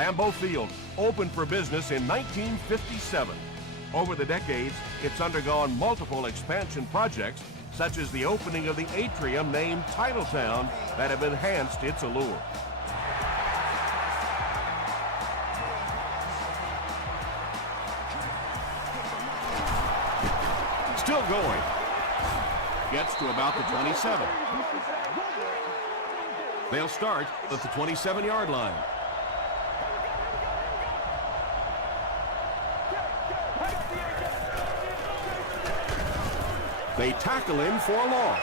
Lambeau Field opened for business in 1957. Over the decades, it's undergone multiple expansion projects, such as the opening of the atrium named Titletown, that have enhanced its allure. Still going. Gets to about the 27. They'll start at the 27-yard line. They tackle him for a loss.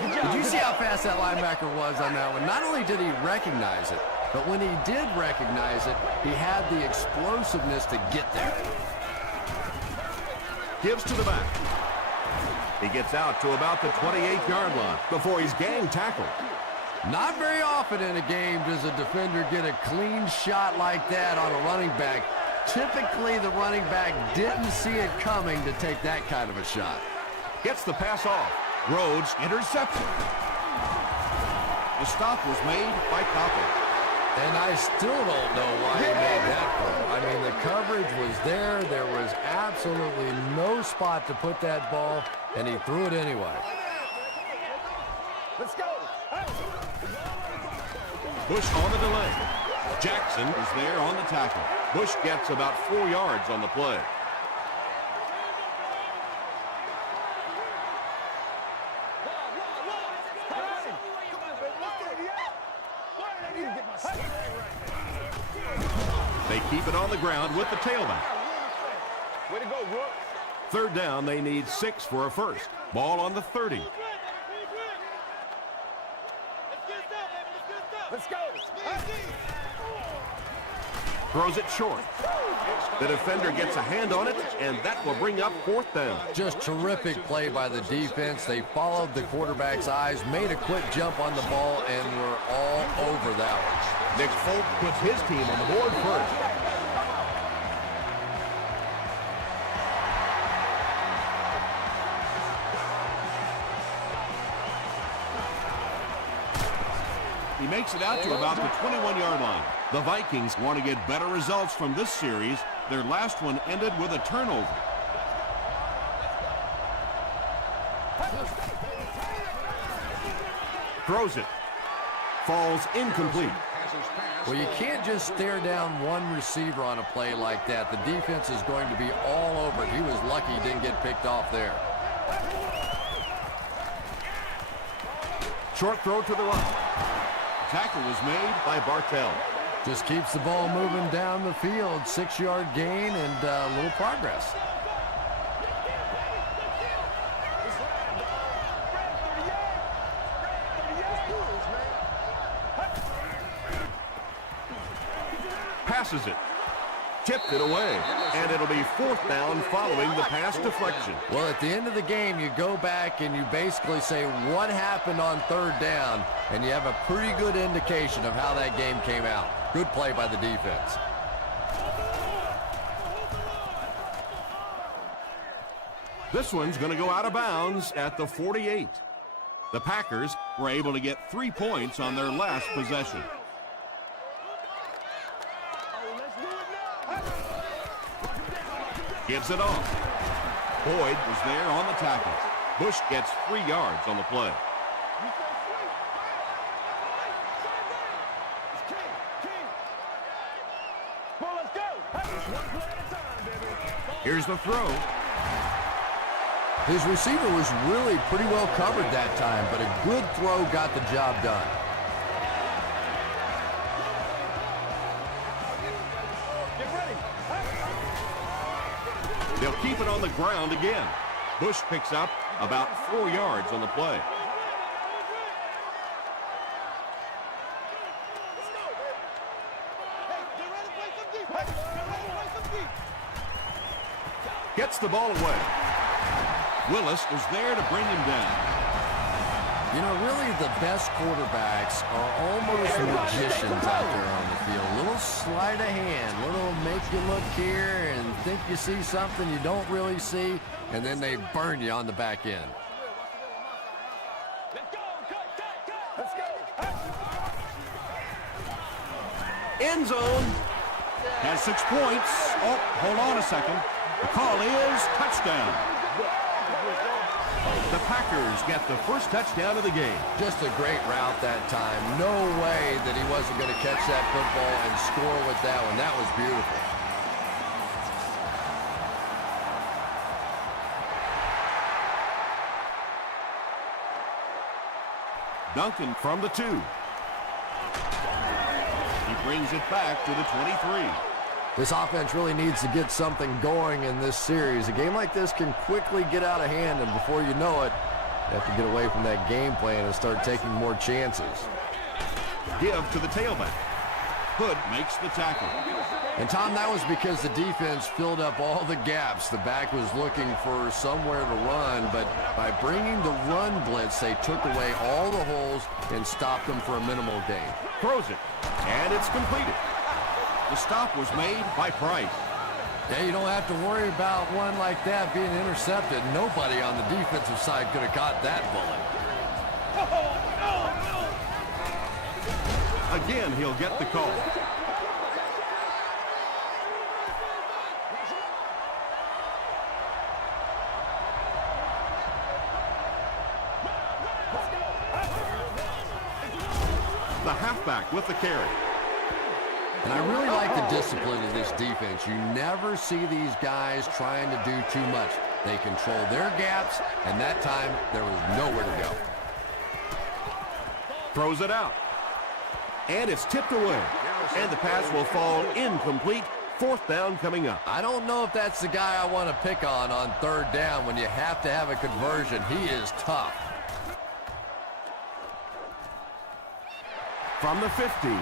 Did you see how fast that linebacker was on that one? Not only did he recognize it, but when he did recognize it, he had the explosiveness to get there. Gives to the back. He gets out to about the 28-yard line before he's gang tackled. Not very often in a game does a defender get a clean shot like that on a running back. Typically, the running back didn't see it coming to take that kind of a shot. Gets the pass off. Rhodes interception. The stop was made by Copper. And I still don't know why he made that throw. I mean, the coverage was there. There was absolutely no spot to put that ball, and he threw it anyway. Let's go. Bush on the delay. Jackson is there on the tackle. Bush gets about 4 yards on the play. They keep it on the ground with the tailback. Way to go, Rook. Third down, they need 6 for a first. Ball on the 30. Let's go. Throws it short. The defender gets a hand on it, and that will bring up 4th down. Just terrific play by the defense. They followed the quarterback's eyes, made a quick jump on the ball, and were all over that one. Nick Folk puts his team on the board first. He makes it out to about the 21-yard line. The Vikings want to get better results from this series. Their last one ended with a turnover. Throws it. Falls incomplete. Well, you can't just stare down one receiver on a play like that. The defense is going to be all over it. He was lucky he didn't get picked off there. Short throw to the right. Tackle was made by Bartell. Just keeps the ball moving down the field. 6-yard gain and a little progress. Passes it. Tipped it away. And it'll be 4th down following the pass deflection. Well, at the end of the game, you go back and you basically say what happened on 3rd down, and you have a pretty good indication of how that game came out. Good play by the defense. This one's going to go out of bounds at the 48. The Packers were able to get 3 points on their last possession. Gives it off. Boyd was there on the tackle. Bush gets 3 yards on the play. Here's the throw. His receiver was really pretty well covered that time, but a good throw got the job done. They'll keep it on the ground again. Bush picks up about 4 yards on the play. Gets the ball away. Willis was there to bring him down. You know, really the best quarterbacks are almost magicians out there on the field. A little sleight of hand, little make you look here and think you see something you don't really see, and then they burn you on the back end. End zone. Has 6 points. Oh, hold on a second. The call is touchdown. The Packers get the first touchdown of the game. Just a great route that time. No way that he wasn't going to catch that football and score with that one. That was beautiful. Duncan from the 2. He brings it back to the 23. This offense really needs to get something going in this series. A game like this can quickly get out of hand, and before you know it, you have to get away from that game plan and start taking more chances. Give to the tailback. Hood makes the tackle. And, Tom, that was because the defense filled up all the gaps. The back was looking for somewhere to run, but by bringing the run blitz, they took away all the holes and stopped them for a minimal gain. Throws it, and it's completed. The stop was made by Price. Yeah, you don't have to worry about one like that being intercepted. Nobody on the defensive side could have caught that bullet. Again, he'll get the call. The halfback with the carry. And I really like the discipline of this defense. You never see these guys trying to do too much. They control their gaps, and that time there was nowhere to go. Throws it out. And it's tipped away. And the pass will fall incomplete. 4th down coming up. I don't know if that's the guy I want to pick on 3rd down when you have to have a conversion. He is tough. From the 15.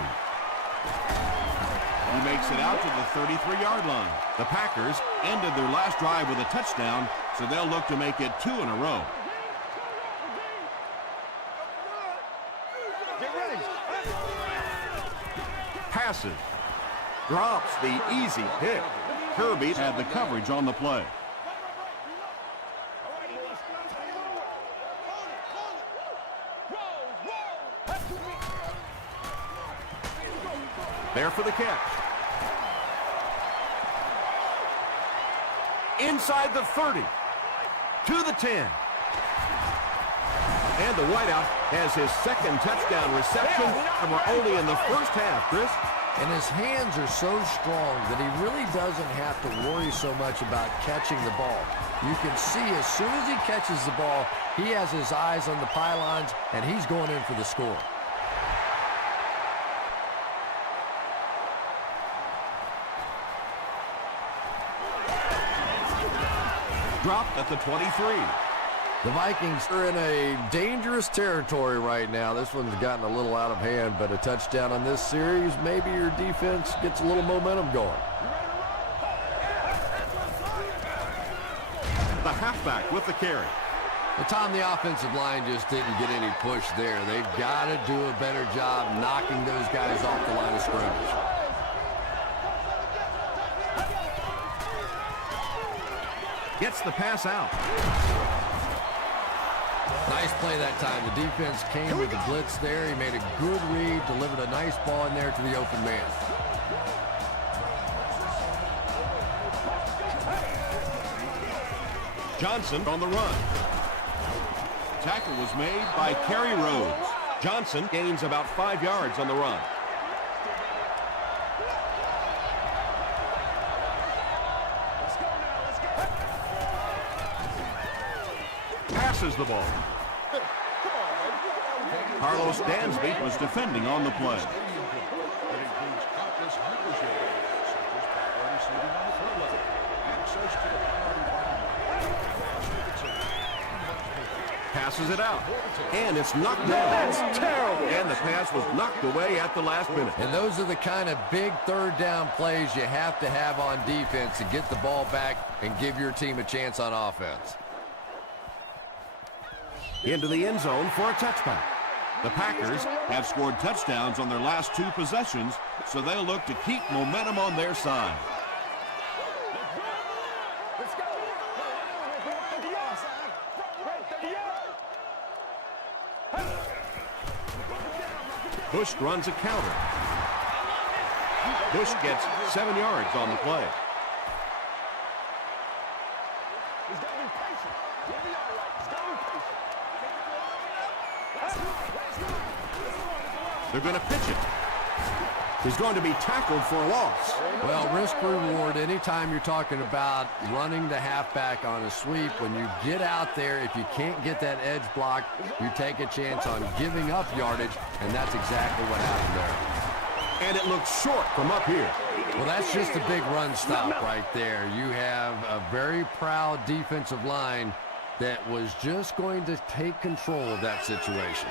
He makes it out to the 33-yard line. The Packers ended their last drive with a touchdown, so they'll look to make it 2 in a row. Passes. Drops the easy pick. Kirby had the coverage on the play. There for the catch. Inside the 30. To the 10. And the wideout has his 2nd touchdown reception, and we're only in the first half, Chris. And his hands are so strong that he really doesn't have to worry so much about catching the ball. You can see as soon as he catches the ball, he has his eyes on the pylons, and he's going in for the score. Dropped at the 23. The Vikings are in a dangerous territory right now. This one's gotten a little out of hand, but a touchdown on this series, maybe your defense gets a little momentum going. The halfback with the carry. But Tom, the offensive line just didn't get any push there. They've got to do a better job knocking those guys off the line of scrimmage. Gets the pass out. Nice play that time. The defense came with the blitz there. He made a good read, delivered a nice ball in there to the open man. Johnson on the run. Tackle was made by Kerry Rhodes. Johnson gains about 5 yards on the run. Passes the ball. Carlos Dansby was defending on the play. Passes it out. And it's knocked down. That's terrible. And the pass was knocked away at the last minute. And those are the kind of big third down plays you have to have on defense to get the ball back and give your team a chance on offense. Into the end zone for a touchback. The Packers have scored touchdowns on their last 2 possessions, so they'll look to keep momentum on their side. Bush runs a counter. Bush gets 7 yards on the play. He's got to be patient. He'll be all right. He's got to be patient. They're going to pitch it. He's going to be tackled for a loss. Well, risk reward, anytime you're talking about running the halfback on a sweep, when you get out there, if you can't get that edge block, you take a chance on giving up yardage, and that's exactly what happened there. And it looks short from up here. Well, that's just a big run stop right there. You have a very proud defensive line that was just going to take control of that situation.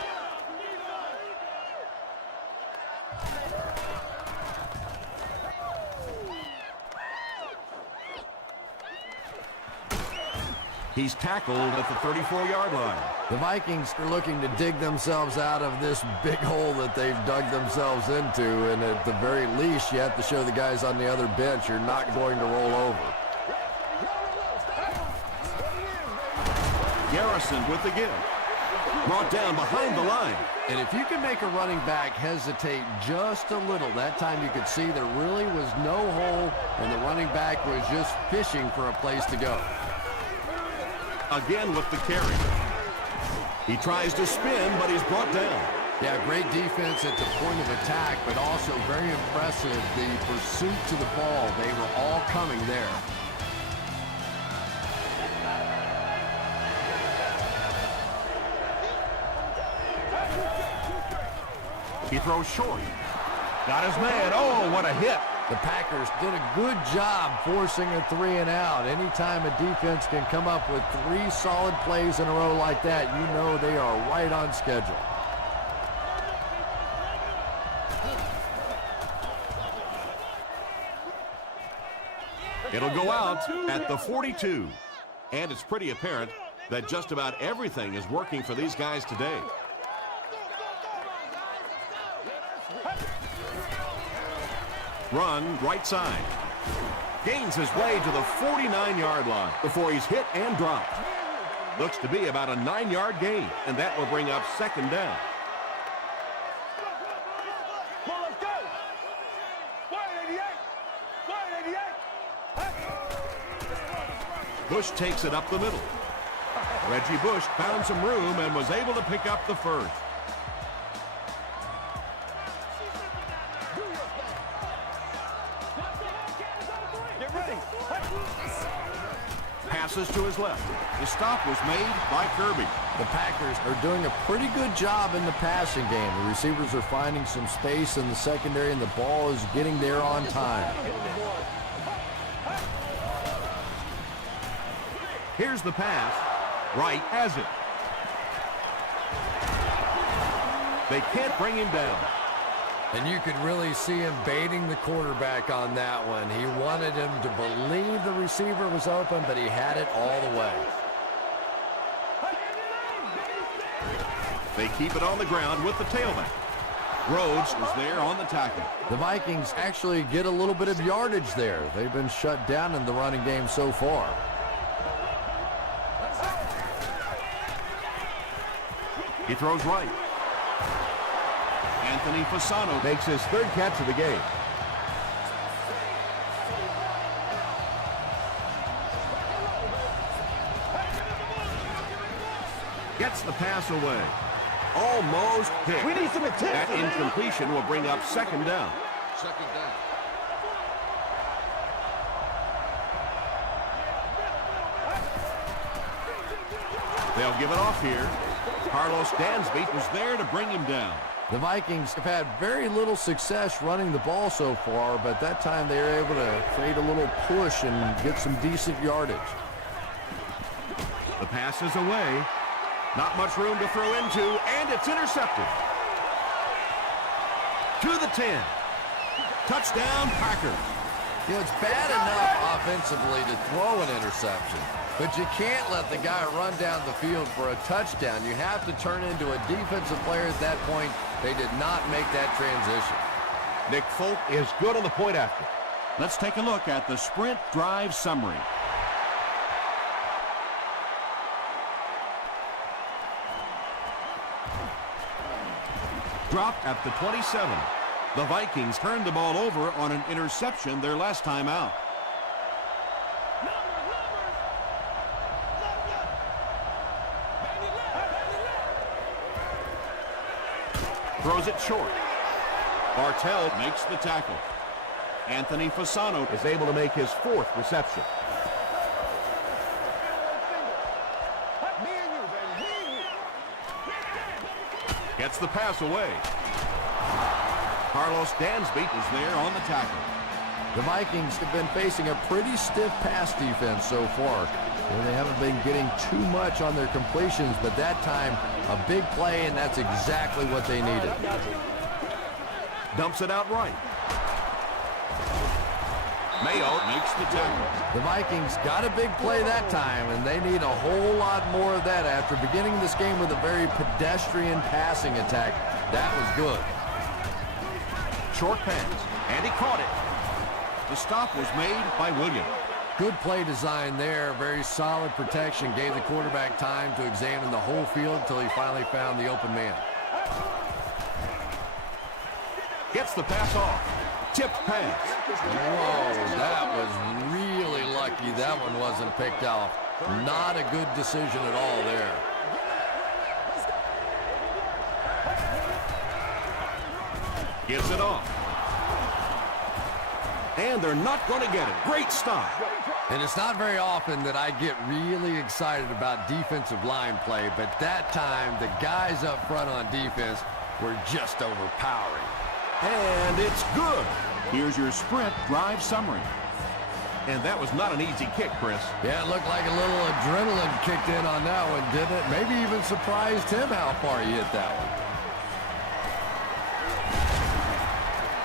He's tackled at the 34-yard line. The Vikings are looking to dig themselves out of this big hole that they've dug themselves into, and at the very least, you have to show the guys on the other bench you're not going to roll over. Garrison with the give. Brought down behind the line. And if you can make a running back hesitate just a little, that time you could see there really was no hole, and the running back was just fishing for a place to go. Again with the carry. He tries to spin, but he's brought down. Yeah, great defense at the point of attack, but also very impressive, the pursuit to the ball. They were all coming there. He throws short. Got his man. Oh, what a hit. The Packers did a good job forcing a 3-and-out. Anytime a defense can come up with 3 solid plays in a row like that, you know they are right on schedule. It'll go out at the 42. And it's pretty apparent that just about everything is working for these guys today. Run right side. Gains his way to the 49-yard line before he's hit and dropped. Looks to be about a 9-yard gain, and that will bring up second down. Come on, let's go. 188. Bush takes it up the middle. Reggie Bush found some room and was able to pick up the first. Passes to his left. The stop was made by Kirby. The Packers are doing a pretty good job in the passing game. The receivers are finding some space in the secondary, and the ball is getting there on time. Here's the pass. Wright has it. They can't bring him down. And you could really see him baiting the quarterback on that one. He wanted him to believe the receiver was open, but he had it all the way. They keep it on the ground with the tailback. Rhodes is there on the tackle. The Vikings actually get a little bit of yardage there. They've been shut down in the running game so far. He throws right. Anthony Fasano makes his third catch of the game. Gets the pass away. Almost hit. We need some attention. That incompletion will bring up second down. Second down. They'll give it off here. Carlos Dansby was there to bring him down. The Vikings have had very little success running the ball so far, but that time they were able to create a little push and get some decent yardage. The pass is away. Not much room to throw into, and it's intercepted. To the 10. Touchdown, Packers. You know, it's bad enough offensively to throw an interception, but you can't let the guy run down the field for a touchdown. You have to turn into a defensive player at that point. They did not make that transition. Nick Folk is good on the point after. Let's take a look at the sprint drive summary. Drop at the 27. The Vikings turned the ball over on an interception their last time out. Throws it short. Bartell makes the tackle. Anthony Fasano is able to make his 4th reception. Gets the pass away. Carlos Dansby is there on the tackle. The Vikings have been facing a pretty stiff pass defense so far. They haven't been getting too much on their completions, but that time, a big play, and that's exactly what they needed. Dumps it out right. Mayo makes the tackle. The Vikings got a big play that time, and they need a whole lot more of that after beginning this game with a very pedestrian passing attack. That was good. Short pass, and he caught it. The stop was made by Williams. Good play design there. Very solid protection. Gave the quarterback time to examine the whole field until he finally found the open man. Gets the pass off. Tipped pass. Whoa, that was really lucky that one wasn't picked off. Not a good decision at all there. Gives it off. And they're not going to get it. Great stop. And it's not very often that I get really excited about defensive line play, but that time the guys up front on defense were just overpowering. And it's good. Here's your sprint drive summary. And that was not an easy kick, Chris. Yeah, it looked like a little adrenaline kicked in on that one, didn't it? Maybe even surprised him how far he hit that one.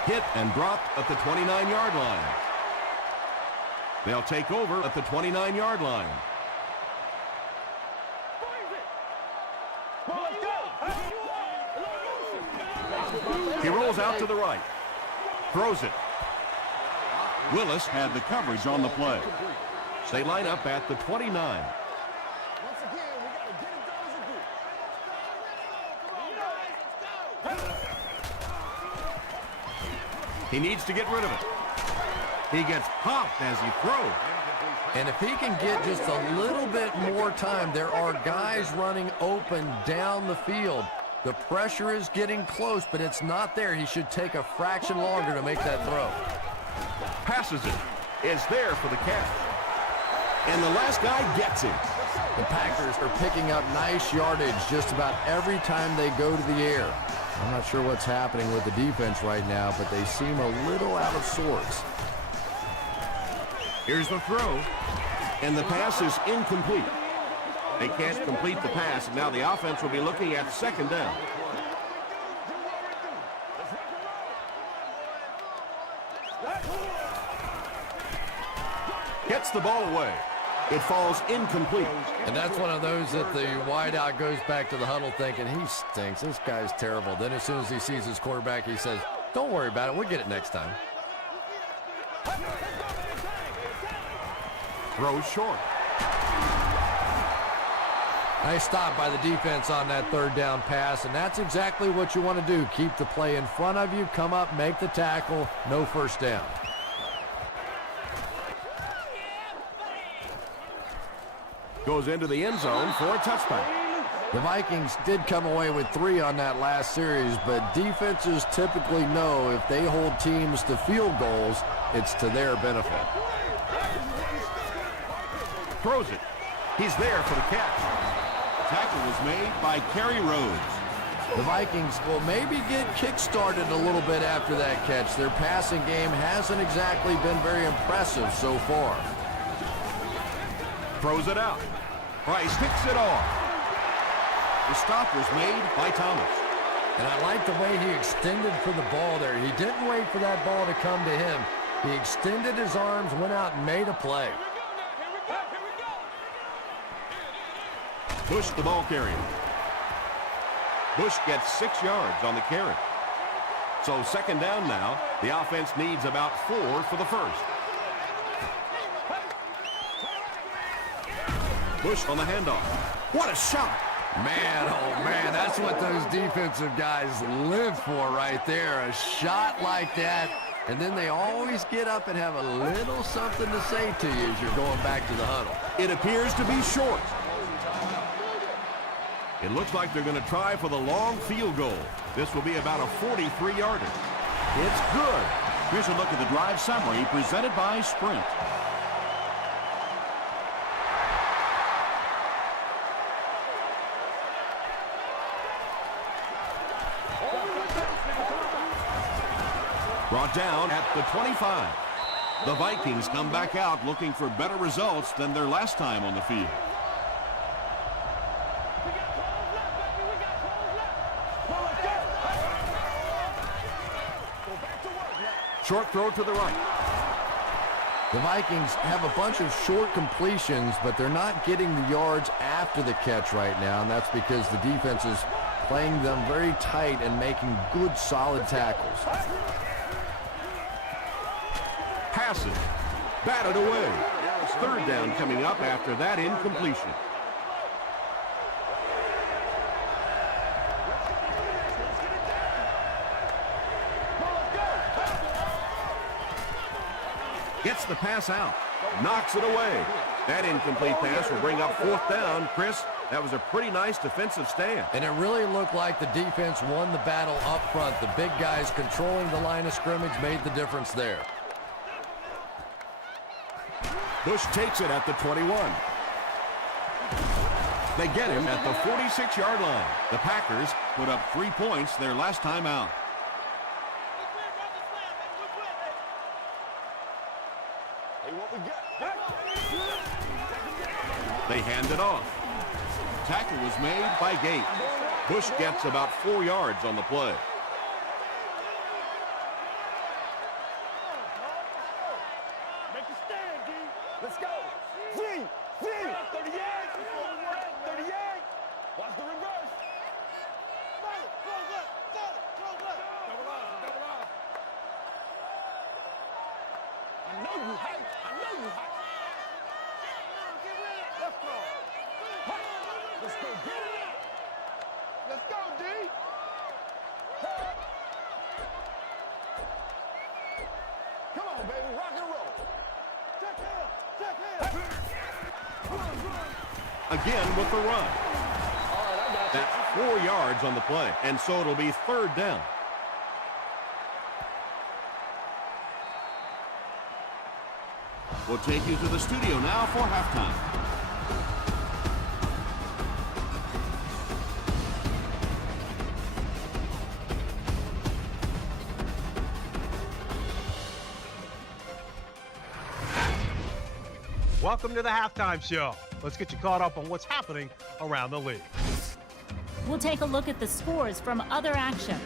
Hit and dropped at the 29-yard line. They'll take over at the 29-yard line. He rolls out to the right. Throws it. Willis had the coverage on the play. They line up at the 29. He needs to get rid of it. He gets popped as he throws. And if he can get just a little bit more time, there are guys running open down the field. The pressure is getting close, but it's not there. He should take a fraction longer to make that throw. Passes it. Is there for the catch. And the last guy gets it. The Packers are picking up nice yardage just about every time they go to the air. I'm not sure what's happening with the defense right now, but they seem a little out of sorts. Here's the throw. And the pass is incomplete. They can't complete the pass, and now the offense will be looking at second down. Gets the ball away. It falls incomplete. And that's one of those that the wideout goes back to the huddle thinking, he stinks. This guy's terrible. Then as soon as he sees his quarterback, he says, don't worry about it. We'll get it next time. Throws short. Nice stop by the defense on that third down pass, and that's exactly what you want to do. Keep the play in front of you, come up, make the tackle, no first down. Goes into the end zone for a touchback. The Vikings did come away with 3 on that last series, but defenses typically know if they hold teams to field goals, it's to their benefit. Throws it. He's there for the catch. Tackle was made by Kerry Rhodes. The Vikings will maybe get kick-started a little bit after that catch. Their passing game hasn't exactly been very impressive so far. Throws it out. Price picks it off. The stop was made by Thomas. And I like the way he extended for the ball there. He didn't wait for that ball to come to him. He extended his arms, went out and made a play. Bush the ball carrier. Bush gets 6 yards on the carry. So second down now. The offense needs about 4 for the first. Bush on the handoff. What a shot! Man, oh man, that's what those defensive guys live for right there. A shot like that, and then they always get up and have a little something to say to you as you're going back to the huddle. It appears to be short. It looks like they're going to try for the long field goal. This will be about a 43-yarder. It's good. Here's a look at the drive summary presented by Sprint. Brought down at the 25. The Vikings come back out looking for better results than their last time on the field. Short throw to the right. The Vikings have a bunch of short completions, but they're not getting the yards after the catch right now, and that's because the defense is playing them very tight and making good, solid tackles. Passes. Batted away. Third down coming up after that incompletion. Gets the pass out. Knocks it away. That incomplete pass will bring up fourth down. Chris, that was a pretty nice defensive stand. And it really looked like the defense won the battle up front. The big guys controlling the line of scrimmage made the difference there. Bush takes it at the 21. They get him at the 46-yard line. The Packers put up 3 points their last time out. They hand it off. Tackle was made by Gates. Bush gets about 4 yards on the play. Make a stand, D. Let's go. Free. 38. 38. Watch the reverse. Close up. Double off. I know you hype. Let's go. Let's go, D. Let's go, D. Come on, baby. Rock and roll. Check him. Again with the run. All right, I got you. That's 4 yards on the play, and so it'll be third down. We'll take you to the studio now for halftime. Welcome to the halftime show. Let's get you caught up on what's happening around the league. We'll take a look at the scores from other action.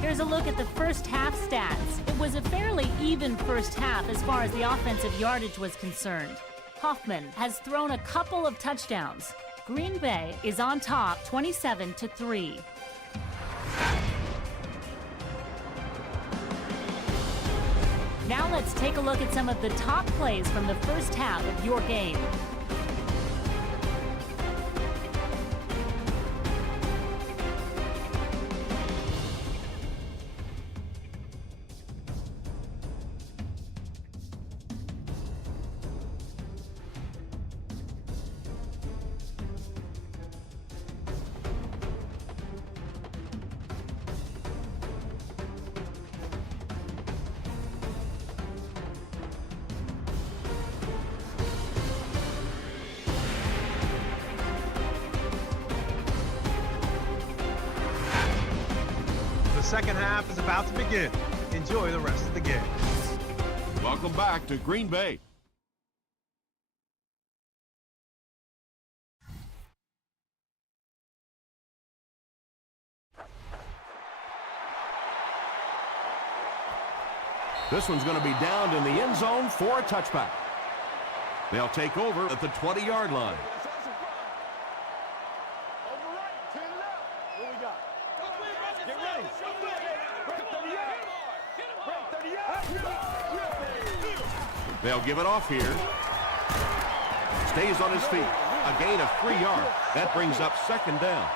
Here's a look at the first half stats. It was a fairly even first half as far as the offensive yardage was concerned. Hoffman has thrown a couple of touchdowns. Green Bay is on top 27-3. Now let's take a look at some of the top plays from the first half of your game. The second half is about to begin. Enjoy the rest of the game. Welcome back to Green Bay. This one's going to be downed in the end zone for a touchback. They'll take over at the 20-yard line. Over right, 10 left. What we got? Get ready. Break 30 yards. They'll give it off here. Stays on his feet. A gain of 3 yards. That brings up second down.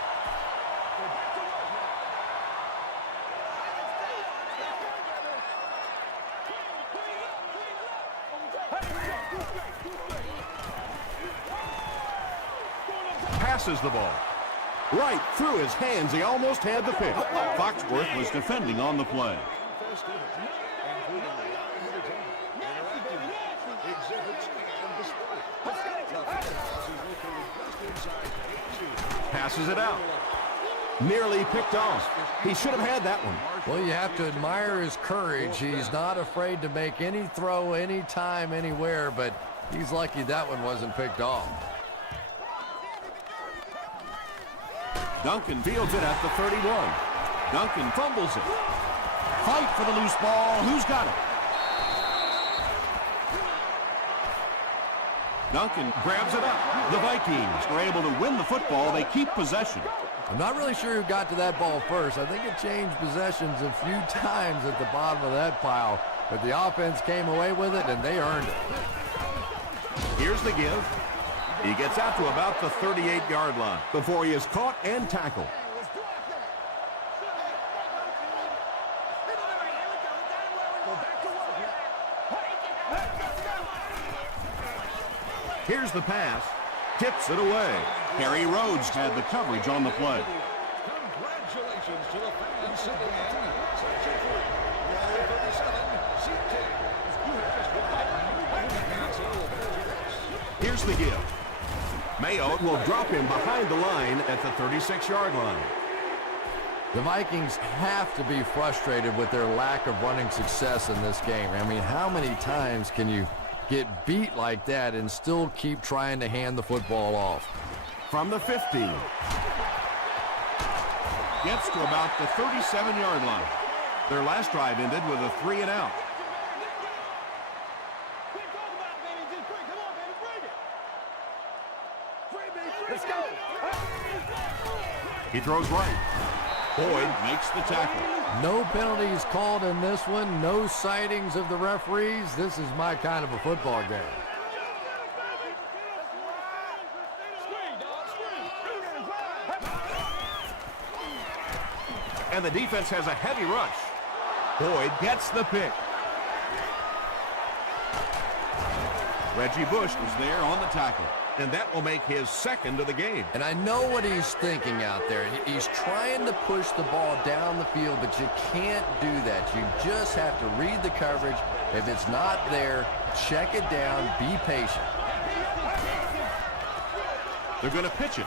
Passes the ball. Right through his hands. He almost had the pick. Foxworth was defending on the play. Passes it out. Nearly picked off. He should have had that one. Well, you have to admire his courage. He's not afraid to make any throw, anytime, anywhere, but he's lucky that one wasn't picked off. Duncan fields it at the 31. Duncan fumbles it. Fight for the loose ball. Who's got it? Duncan grabs it up. The Vikings are able to win the football. They keep possession. I'm not really sure who got to that ball first. I think it changed possessions a few times at the bottom of that pile, but the offense came away with it, and they earned it. Here's the give. He gets out to about the 38-yard line before he is caught and tackled. Here's the pass. Tips it away. Harry Rhodes had the coverage on the play. Congratulations to the fans again. Here's the give. Mayo will drop him behind the line at the 36-yard line. The Vikings have to be frustrated with their lack of running success in this game. I mean, how many times can you get beat like that and still keep trying to hand the football off? From the 15. Gets to about the 37-yard line. Their last drive ended with a 3-and-out. Let's go. He throws right. Boyd makes the tackle. No penalties called in this one. No sightings of the referees. This is my kind of a football game. And the defense has a heavy rush. Boyd gets the pick. Reggie Bush was there on the tackle, and that will make his second of the game. And I know what he's thinking out there. He's trying to push the ball down the field, but you can't do that. You just have to read the coverage. If it's not there, check it down, be patient. They're going to pitch it.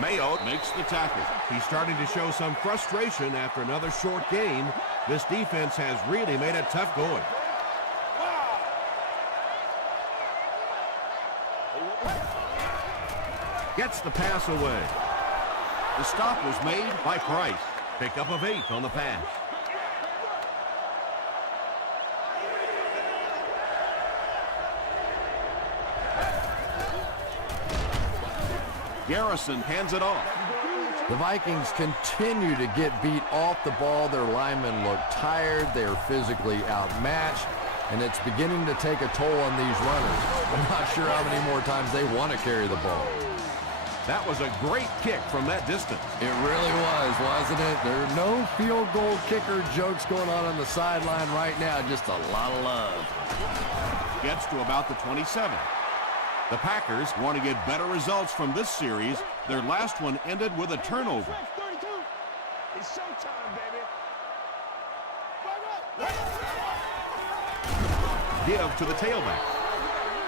Mayo makes the tackle. He's starting to show some frustration after another short game. This defense has really made it tough going. Gets the pass away. The stop was made by Price. Pickup of 8 on the pass. Garrison hands it off. The Vikings continue to get beat off the ball. Their linemen look tired. They're physically outmatched, and it's beginning to take a toll on these runners. I'm not sure how many more times they want to carry the ball. That was a great kick from that distance. It really was, wasn't it? There are no field goal kicker jokes going on the sideline right now. Just a lot of love. Gets to about the 27. The Packers want to get better results from this series. Their last one ended with a turnover. It's showtime, baby. Give to the tailback.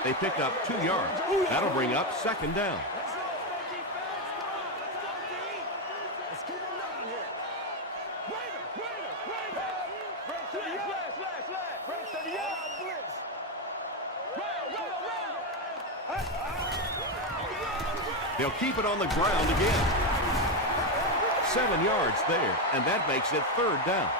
They pick up 2 yards. That'll bring up second down. They'll keep it on the ground again. 7 yards there, and that makes it third down.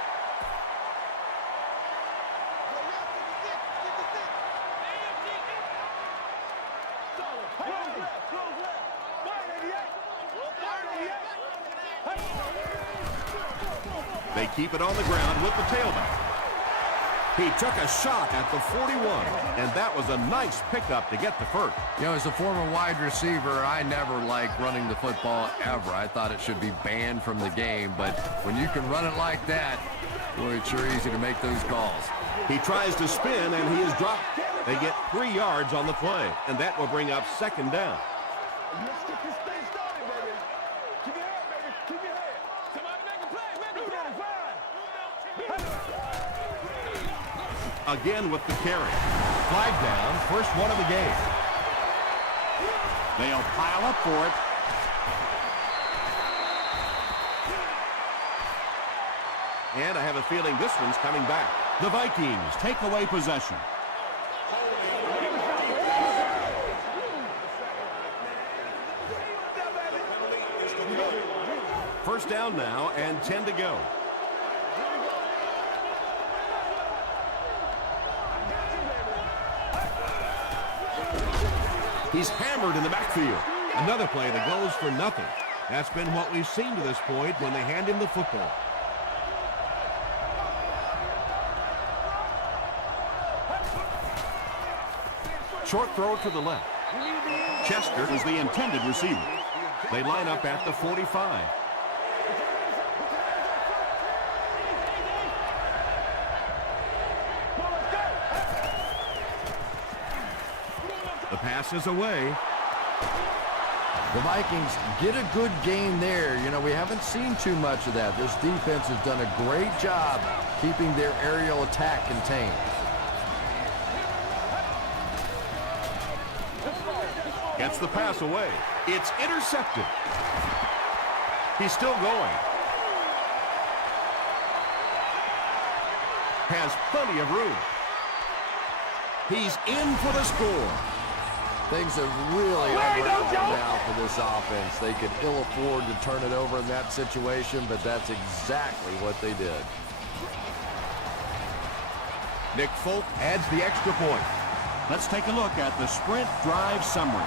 They keep it on the ground with the tailback. He took a shot at the 41, and that was a nice pickup to get the first. You know, as a former wide receiver, I never liked running the football ever. I thought it should be banned from the game, but when you can run it like that, boy, it's sure easy to make those calls. He tries to spin, and he is dropped. They get 3 yards on the play, and that will bring up second down. Let's get this thing started, baby. Keep your head, baby. Keep your head. Somebody make a play. Make a play. Again with the carry. Flag down, first one of the game. They'll pile up for it. And I have a feeling this one's coming back. The Vikings take away possession. First down now and 10 to go. He's hammered in the backfield. Another play that goes for nothing. That's been what we've seen to this point when they hand him the football. Short throw to the left. Chester is the intended receiver. They line up at the 45. The pass is away. The Vikings get a good game there. You know, we haven't seen too much of that. This defense has done a great job keeping their aerial attack contained. Gets the pass away. It's intercepted. He's still going. Has plenty of room. He's in for the score. Things have really unraveled now for this offense. They could ill afford to turn it over in that situation, but that's exactly what they did. Nick Folk adds the extra point. Let's take a look at the sprint drive summary.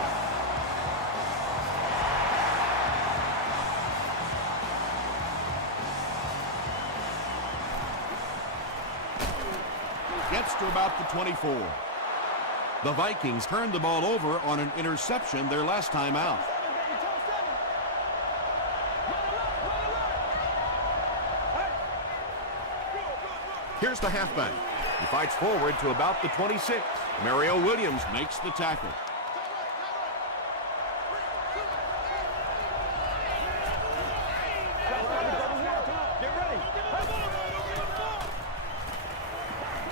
Gets to about the 24. The Vikings turned the ball over on an interception their last time out. Here's the halfback. He fights forward to about the 26. Mario Williams makes the tackle.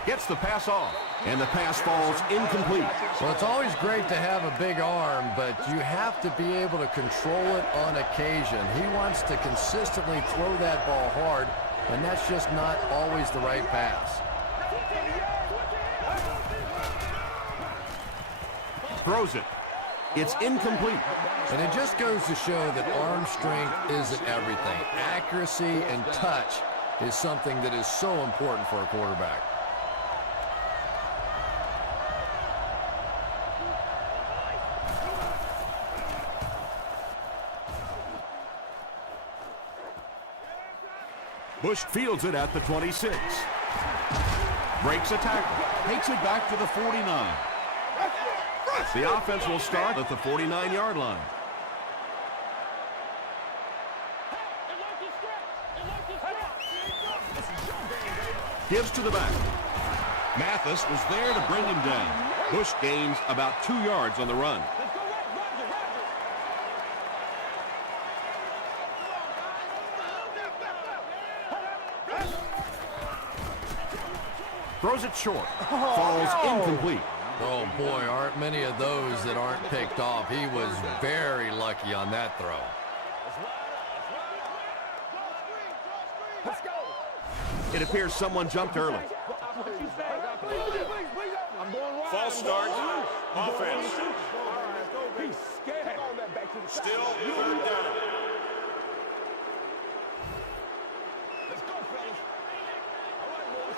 Gets the pass off, and the pass falls incomplete. Well, it's always great to have a big arm, but you have to be able to control it on occasion. He wants to consistently throw that ball hard, and that's just not always the right pass. Throws it. It's incomplete. And it just goes to show that arm strength isn't everything. Accuracy and touch is something that is so important for a quarterback. Bush fields it at the 26. Breaks a tackle. Takes it back to the 49. The offense will start at the 49-yard line. Gives to the back. Mathis was there to bring him down. Bush gains about 2 yards on the run. Throws it short. Falls incomplete. Oh, boy, aren't many of those that aren't picked off. He was very lucky on that throw. It appears someone jumped early. False start. Offense. Still third down. Let's go, fellas. All right, boys.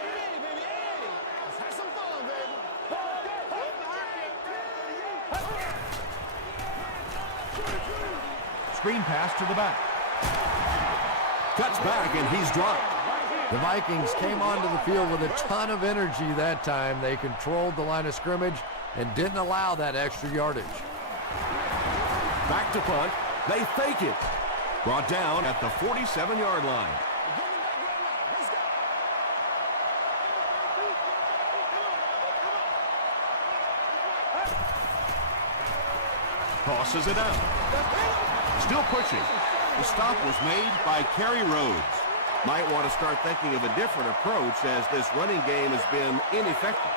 Hey, baby, hey. Let's have some fun, baby. Screen pass to the back. Cuts back, and he's dropped. The Vikings came onto the field with a ton of energy that time. They controlled the line of scrimmage and didn't allow that extra yardage. Back to punt. They fake it. Brought down at the 47-yard line. Tosses it out. Still pushing. The stop was made by Kerry Rhodes. Might want to start thinking of a different approach as this running game has been ineffective.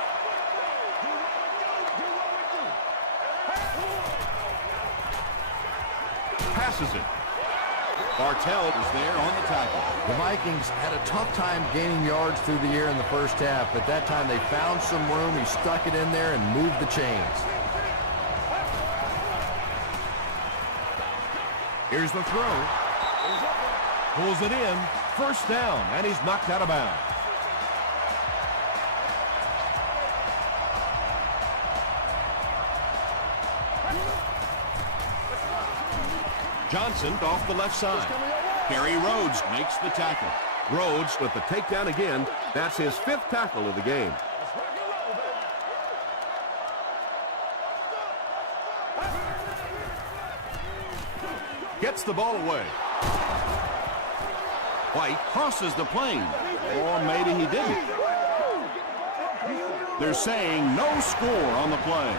Passes it. Bartell is there on the tackle. The Vikings had a tough time gaining yards through the air in the first half, but that time they found some room. He stuck it in there and moved the chains. Here's the throw. Pulls it in. First down, and he's knocked out of bounds. Johnson off the left side. Kerry Rhodes makes the tackle. Rhodes with the takedown again. That's his 5th tackle of the game. Gets the ball away. White crosses the plane. Or maybe he didn't. They're saying no score on the play.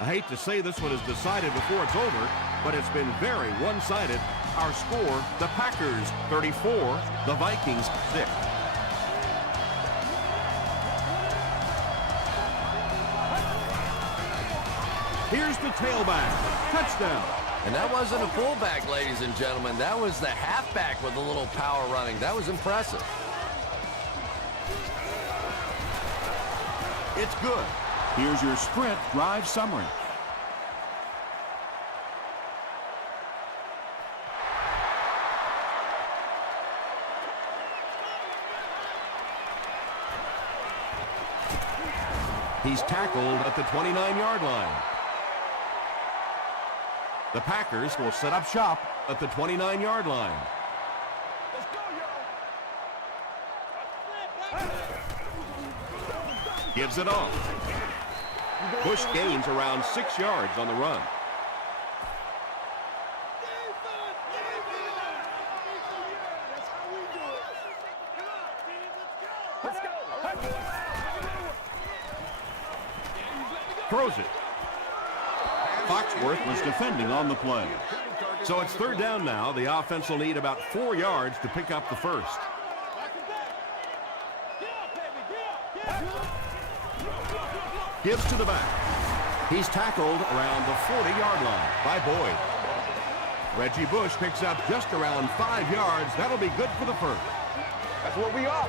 I hate to say this one is decided before it's over, but it's been very one-sided. Our score, the Packers 34, the Vikings 6. Here's the tailback. Touchdown. And that wasn't a fullback, ladies and gentlemen. That was the halfback with a little power running. That was impressive. It's good. Here's your sprint drive summary. He's tackled at the 29-yard line. The Packers will set up shop at the 29-yard line. Gives it off. Bush gains around 6 yards on the run. Throws it. Foxworth was defending on the play. So it's 3rd down now. The offense will need about 4 yards to pick up the first. Gives to the back. He's tackled around the 40-yard line by Boyd. Reggie Bush picks up just around 5 yards. That'll be good for the first. That's what we are.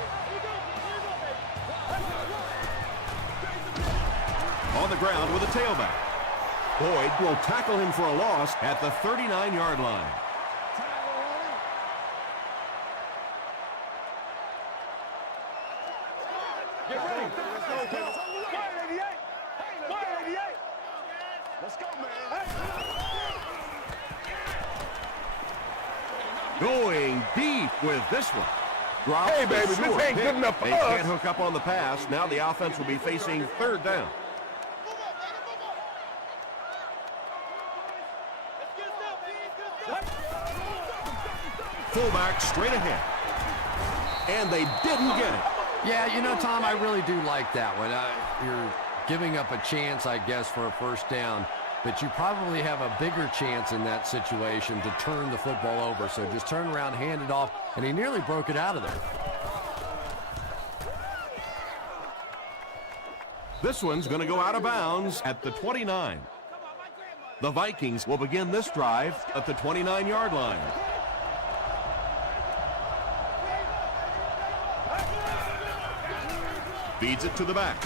On the ground with a tailback. Boyd will tackle him for a loss at the 39-yard line. Get ready. Let's go. 188. 188. Let's go, man. Going deep with this one. Drops Hey, the baby, this short ain't pick. good enough for They us. can't hook up on the pass. Now the offense will be facing 3rd down. Fullback straight ahead. And they didn't get it. Yeah, you know, Tom, I really do like that one. You're giving up a chance, I guess, for a first down, but you probably have a bigger chance in that situation to turn the football over. So just turn around, hand it off, and he nearly broke it out of there. This one's going to go out of bounds at the 29. The Vikings will begin this drive at the 29-yard line. Feeds it to the back.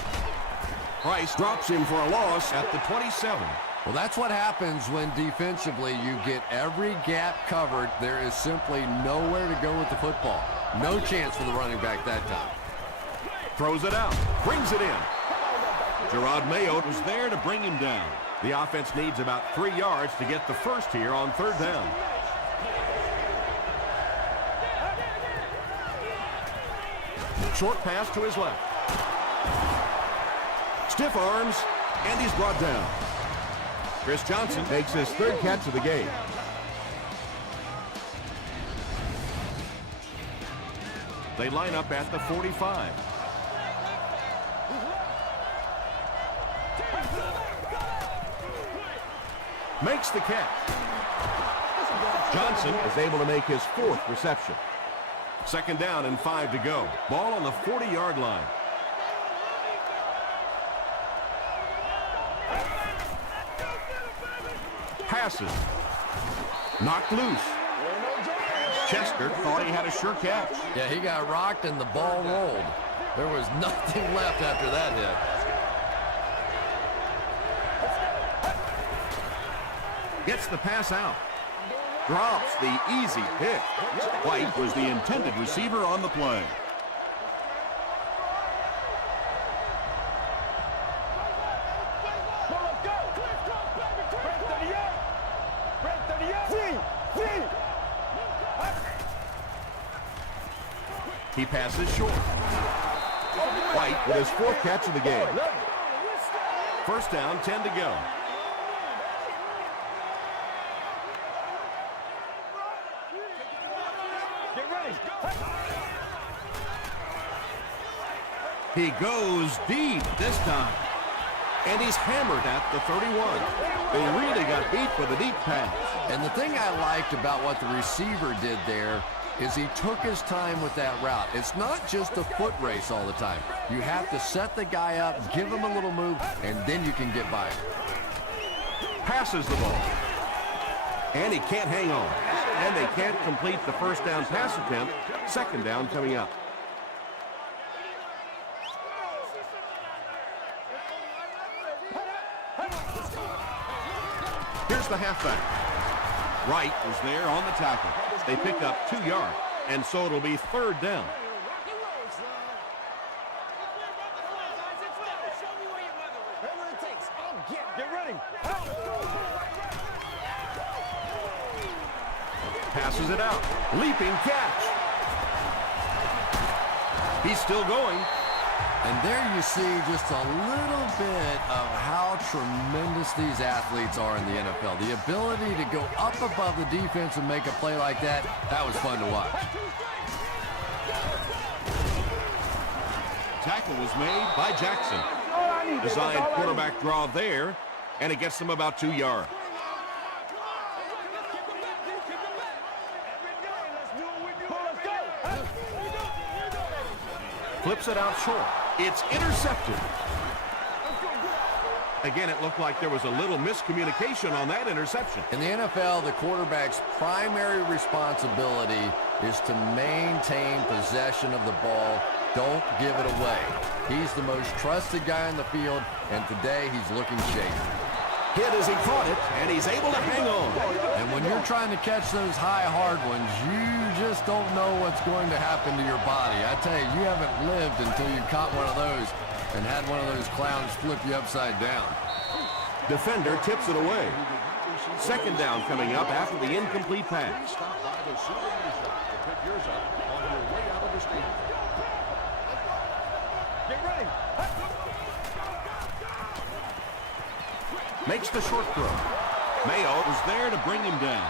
Price drops him for a loss at the 27. Well, that's what happens when defensively you get every gap covered. There is simply nowhere to go with the football. No chance for the running back that time. Throws it out. Brings it in. Gerard Mayo was there to bring him down. The offense needs about 3 yards to get the first here on 3rd down. Short pass to his left. Stiff arms, and he's brought down. Chris Johnson Makes his 3rd catch of the game. They line up at the 45. Makes the catch. Johnson Is able to make his 4th reception. 2nd down and 5 to go. Ball on the 40-yard line. Passes. Knocked loose. Chester thought he had a sure catch. Yeah, he got rocked and the ball rolled. There was nothing left after that hit. Gets the pass out. Drops the easy pick. White was the intended receiver on the play. He passes short. White with his 4th catch of the game. 1st down, 10 to go. He goes deep this time. And he's hammered at the 31. They really got beat for the deep pass. And the thing I liked about what the receiver did there is he took his time with that route. It's not just a foot race all the time. You have to set the guy up, give him a little move, and then you can get by him. Passes the ball. And he can't hang on. And they can't complete the 1st down pass attempt. 2nd down coming up. Here's the halfback. Wright was there on the tackle. They pick up 2 yards, and so it'll be 3rd down. Passes it out. Leaping catch. He's still going. And there you see just a little bit of how tremendous these athletes are in the NFL. The ability to go up above the defense and make a play like that, that was fun to watch. Tackle was made by Jackson. Designed quarterback draw there, and it gets them about 2 yards. Flips it out short. It's intercepted. Again, it looked like there was a little miscommunication on that interception. In the NFL, the quarterback's primary responsibility is to maintain possession of the ball. Don't give it away. He's the most trusted guy on the field, and today he's looking shaky. Hit as he caught it, and he's able to hang on. And when you're trying to catch those high, hard ones, you just don't know what's going to happen to your body. I tell you, you haven't lived until you caught one of those and had one of those clowns flip you upside down. Defender tips it away. 2nd down coming up after the incomplete pass. Makes the short throw. Mayo was there to bring him down.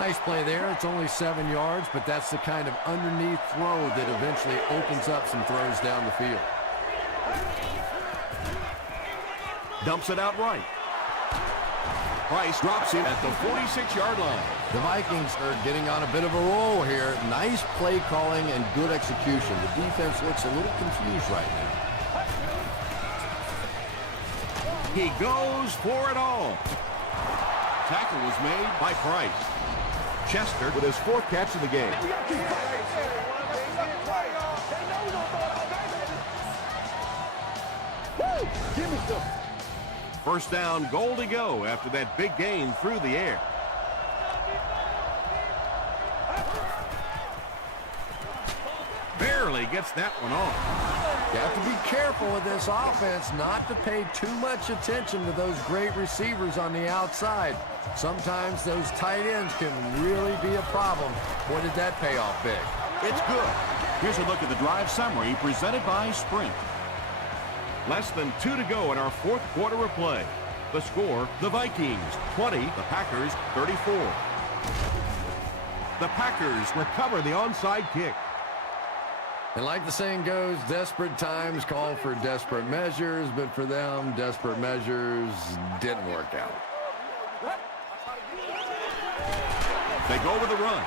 Nice play there. It's only 7 yards, but that's the kind of underneath throw that eventually opens up some throws down the field. Dumps it out right. Price drops him at the 46-yard line. The Vikings are getting on a bit of a roll here. Nice play calling and good execution. The defense looks a little confused right now. He goes for it all. Tackle was made by Price. Chester With his 4th catch of the game. First down, goal to go after that big gain through the air. Barely gets that one off. You have to be careful with this offense not to pay too much attention to those great receivers on the outside. Sometimes those tight ends can really be a problem. Boy, did that pay off big. It's good. Here's a look at the drive summary presented by Sprint. Less than 2 to go in our fourth quarter of play. The score, the Vikings 20, the Packers 34. The Packers recover the onside kick. And like the saying goes, desperate times call for desperate measures, but for them, desperate measures didn't work out. They go with the run.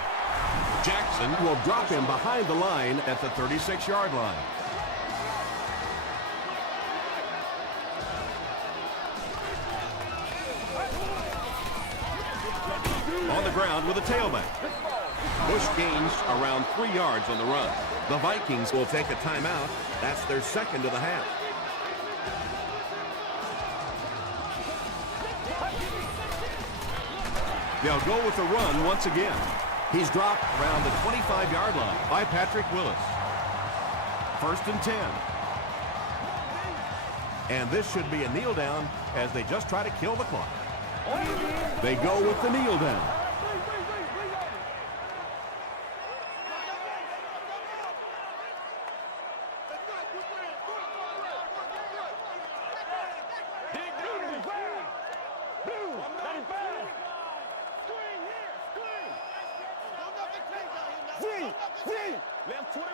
Jackson will drop him behind the line at the 36-yard line. On the ground with a tailback. Bush gains around 3 yards on the run. The Vikings will take a timeout. That's their second of the half. They'll go with the run once again. He's dropped around the 25-yard line by Patrick Willis. 1st and 10. And this should be a kneel down as they just try to kill the clock. They go with the kneel down. Left 21.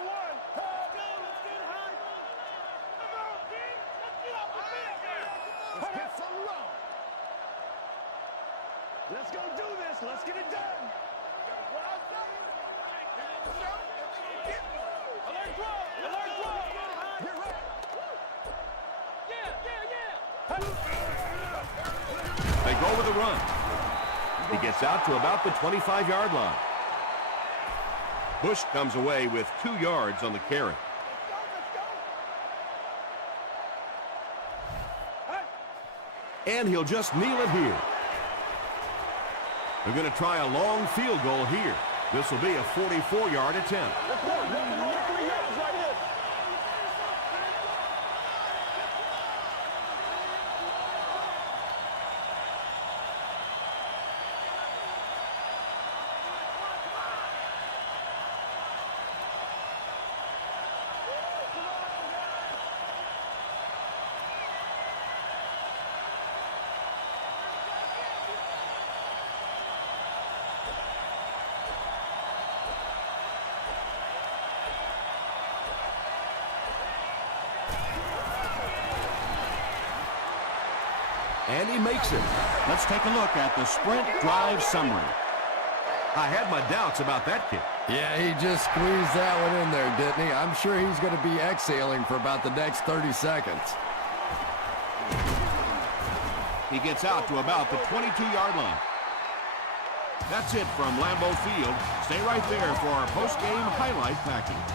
Let's get some love. Let's go do this. Let's get it done. Alert draw. Alert draw. Get ready. They go with the run. He gets out to about the 25-yard line. Bush comes away with 2 yards on the carry. And he'll just kneel it here. They're going to try a long field goal here. This will be a 44-yard attempt. And he makes it. Let's take a look at the Sprint drive summary. I had my doubts about that kick. Yeah, he just squeezed that one in there, didn't he? I'm sure he's going to be exhaling for about the next 30 seconds. He gets out to about the 22-yard line. That's it from Lambeau Field. Stay right there for our post-game highlight package.